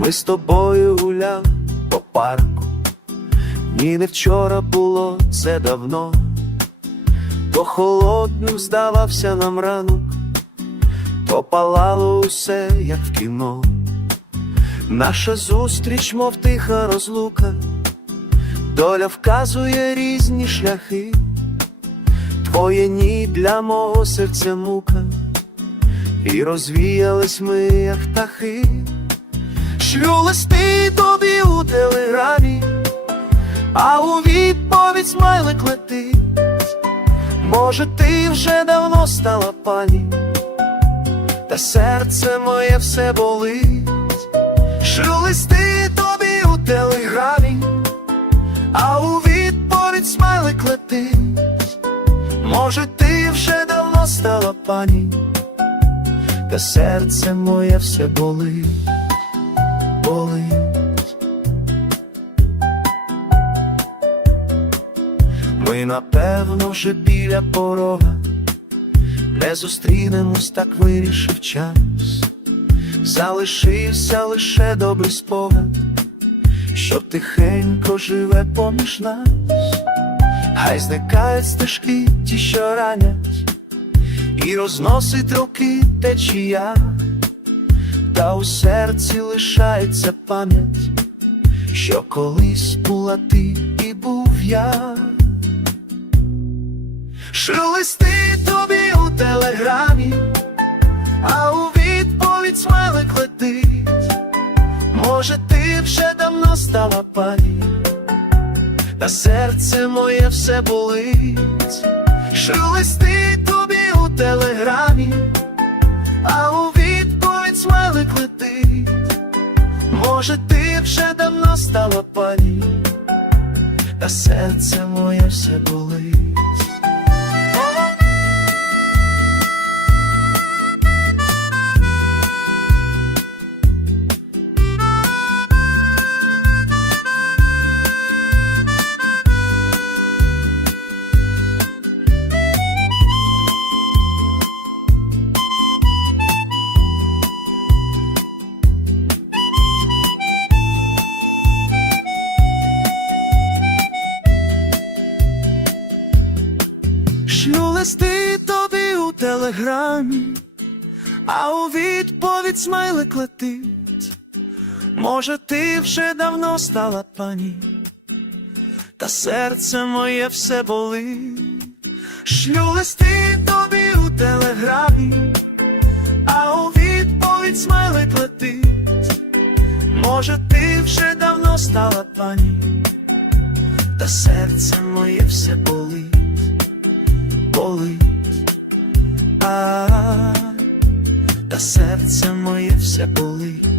Ми з тобою гуляли по парку, ні не вчора було це давно, то холодним здавався нам ранок, то палало усе, як в кіно. Наша зустріч, мов тиха розлука, доля вказує різні шляхи, твоє ні для мого серця мука, і розвіялись ми, як птахи. Шлю листи тобі у телеграмі, а у відповідь смайлик летить. Може, ти вже давно стала пані, та серце моє все болить. Шлю листи тобі у телеграмі, а у відповідь смайлик летить. Може, ти вже давно стала пані, та серце моє все болить болить. Ми напевно вже біля порога, не зустрінемось, так вирішив час. Залишився лише добрий спогад, що тихенько живе поміж нас, хай зникають стежки, ті, що ранять, і розносить роки течія та у серці лишається пам'ять, що колись була ти і був я. Шлю листи тобі у телеграмі, а у відповідь смайлик летить. Може, ти вже давно стала пані, та серце моє все болить. Шлю листи тобі у телеграмі, Може, ти вже давно стала пані, та серце моє все болить. Телеграмі, а у відповідь смайлик летить. Може, ти вже давно стала пані, та серце моє все болить. Шлю листи тобі у телеграмі, а у відповідь смайлик летить. Може, ти вже давно стала пані, та серце моє все болить болить, та серце моє все болить.